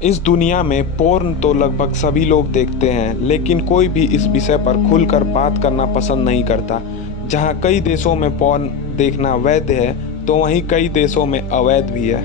इस दुनिया में पोर्न तो लगभग सभी लोग देखते हैं, लेकिन कोई भी इस विषय पर खुलकर बात करना पसंद नहीं करता। जहां कई देशों में पोर्न देखना वैध है, तो वहीं कई देशों में अवैध भी है।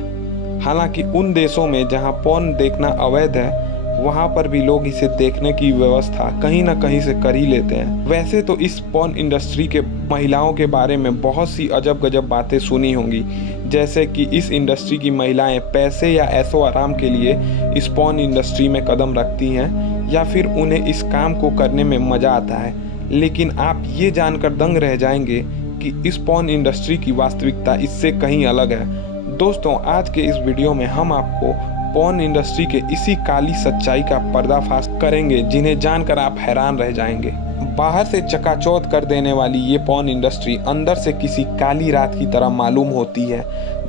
हालांकि उन देशों में जहां पोर्न देखना अवैध है, वहां पर भी लोग इसे देखने की व्यवस्था कहीं ना कहीं से कर ही लेते हैं। वैसे तो इस पोर्न इंडस्ट्री के महिलाओं के बारे में बहुत सी अजब गजब बातें सुनी होंगी, जैसे कि इस इंडस्ट्री की महिलाएं पैसे या ऐशो आराम के लिए इस पोर्न इंडस्ट्री में कदम रखती हैं, या फिर उन्हें इस काम को करने में मज़ा आता है। लेकिन आप ये जानकर दंग रह जाएंगे कि इस पोर्न इंडस्ट्री की वास्तविकता इससे कहीं अलग है। दोस्तों, आज के इस वीडियो में हम आपको पोर्न इंडस्ट्री के इसी काली सच्चाई का पर्दाफाश करेंगे, जिन्हें जानकर आप हैरान रह जाएंगे। बाहर से चकाचौंध कर देने वाली ये पोर्न इंडस्ट्री अंदर से किसी काली रात की तरह मालूम होती है,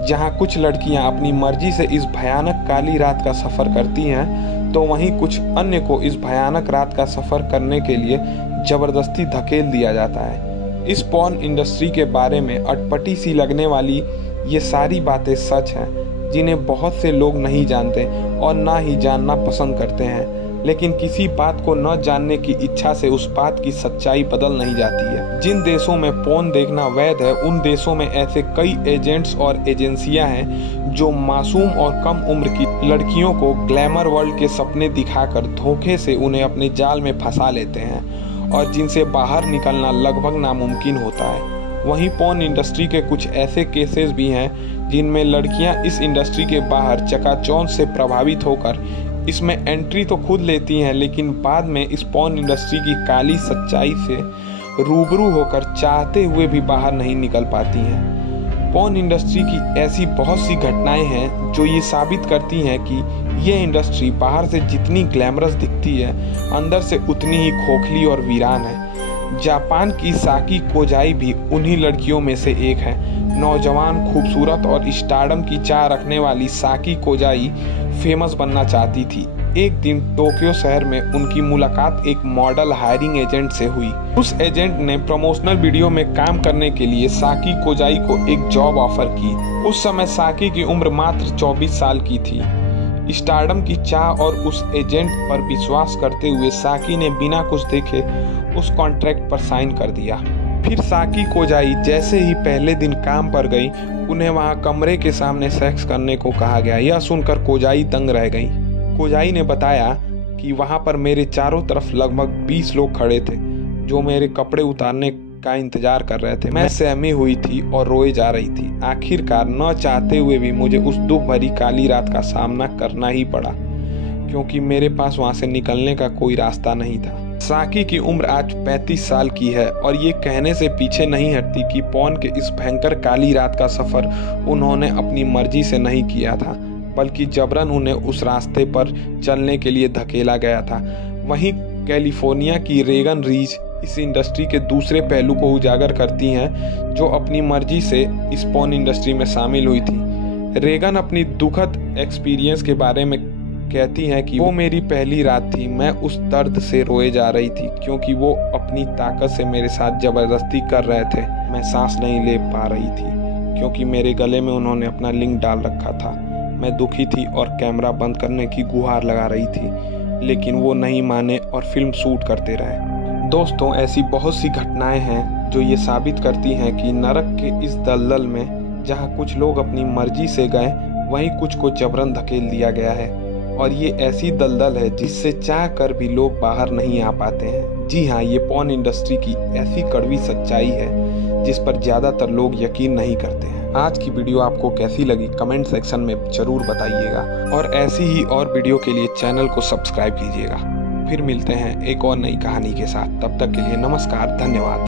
जहां कुछ लड़कियां अपनी मर्जी से इस भयानक काली रात का सफ़र करती हैं, तो वहीं कुछ अन्य को इस भयानक रात का सफ़र करने के लिए ज़बरदस्ती धकेल दिया जाता है। इस पोर्न इंडस्ट्री के बारे में अटपटी सी लगने वाली ये सारी बातें सच हैं, जिन्हें बहुत से लोग नहीं जानते और ना ही जानना पसंद करते हैं। लेकिन किसी बात को न जानने की इच्छा से उस बात की सच्चाई बदल नहीं जाती है। जिन देशों में पोर्न देखना वैध है, उन देशों में ऐसे कई एजेंट्स और एजेंसियां हैं जो मासूम और कम उम्र की लड़कियों को ग्लैमर वर्ल्ड के सपने दिखाकर धोखे से उन्हें अपने जाल में फंसा लेते हैं, और जिनसे बाहर निकलना लगभग नामुमकिन होता है। वहीं पोर्न इंडस्ट्री के कुछ ऐसे केसेस भी हैं जिनमें लड़कियां इस इंडस्ट्री के बाहर चकाचौंध से प्रभावित होकर इसमें एंट्री तो खुद लेती हैं, लेकिन बाद में इस पोर्न इंडस्ट्री की काली सच्चाई से रूबरू होकर चाहते हुए भी बाहर नहीं निकल पाती हैं। पोर्न इंडस्ट्री की ऐसी बहुत सी घटनाएं हैं जो ये साबित करती हैं कि ये इंडस्ट्री बाहर से जितनी ग्लैमरस दिखती है, अंदर से उतनी ही खोखली और वीरान है। जापान की साकी कोजाई भी उन्हीं लड़कियों में से एक है। नौजवान, खूबसूरत और स्टारडम की चाह रखने वाली साकी कोजाई फेमस बनना चाहती थी। एक दिन टोक्यो शहर में उनकी मुलाकात एक मॉडल हायरिंग एजेंट से हुई। उस एजेंट ने प्रमोशनल वीडियो में काम करने के लिए साकी कोजाई को एक जॉब ऑफर की। उस समय साकी की उम्र मात्र 24 साल की थी। स्टारडम की चाह और उस एजेंट पर विश्वास करते हुए साकी ने बिना कुछ देखे उस कॉन्ट्रैक्ट पर साइन कर दिया। फिर साकी कोजाई जैसे ही पहले दिन काम पर गई, उन्हें वहां कमरे के सामने सेक्स करने को कहा गया। यह सुनकर कोजाई दंग रह गई। कोजाई ने बताया कि वहां पर मेरे चारों तरफ लगभग 20 लोग खड़े थे, जो मेरे कपड़े उतारने का इंतजार कर रहे थे। मैं सहमी हुई थी और रोए जा रही थी। आखिरकार न चाहते हुए भी मुझे उस दुख भरी काली रात का सामना करना ही पड़ा, क्योंकि मेरे पास वहां से निकलने का कोई रास्ता नहीं था। साकी की उम्र आज 35 साल की है, और ये कहने से पीछे नहीं हटती कि पोर्न के इस भयंकर काली रात का सफर उन्होंने अपनी मर्जी से नहीं किया था, बल्कि जबरन उन्हें उस रास्ते पर चलने के लिए धकेला गया था। वहीं कैलिफोर्निया की रेगन रीज इस इंडस्ट्री के दूसरे पहलू को उजागर करती हैं, जो अपनी मर्जी से इस पोर्न इंडस्ट्री में शामिल हुई थी। रेगन अपनी दुखद एक्सपीरियंस के बारे में कहती हैं कि वो मेरी पहली रात थी। मैं उस दर्द से रोए जा रही थी, क्योंकि वो अपनी ताकत से मेरे साथ जबरदस्ती कर रहे थे। मैं सांस नहीं ले पा रही थी, क्योंकि मेरे गले में उन्होंने अपना लिंग डाल रखा था। मैं दुखी थी और कैमरा बंद करने की गुहार लगा रही थी, लेकिन वो नहीं माने और फिल्म शूट करते रहे। दोस्तों, ऐसी बहुत सी घटनाएं हैं जो ये साबित करती हैं कि नरक के इस दलदल में जहां कुछ लोग अपनी मर्जी से गए, वहीं कुछ को जबरन धकेल दिया गया है। और ये ऐसी दलदल है जिससे चाह कर भी लोग बाहर नहीं आ पाते हैं। जी हाँ, ये पोर्न इंडस्ट्री की ऐसी कड़वी सच्चाई है जिस पर ज़्यादातर लोग यकीन नहीं करते हैं। आज की वीडियो आपको कैसी लगी, कमेंट सेक्शन में ज़रूर बताइएगा, और ऐसी ही और वीडियो के लिए चैनल को सब्सक्राइब कीजिएगा। फिर मिलते हैं एक और नई कहानी के साथ। तब तक के लिए नमस्कार, धन्यवाद।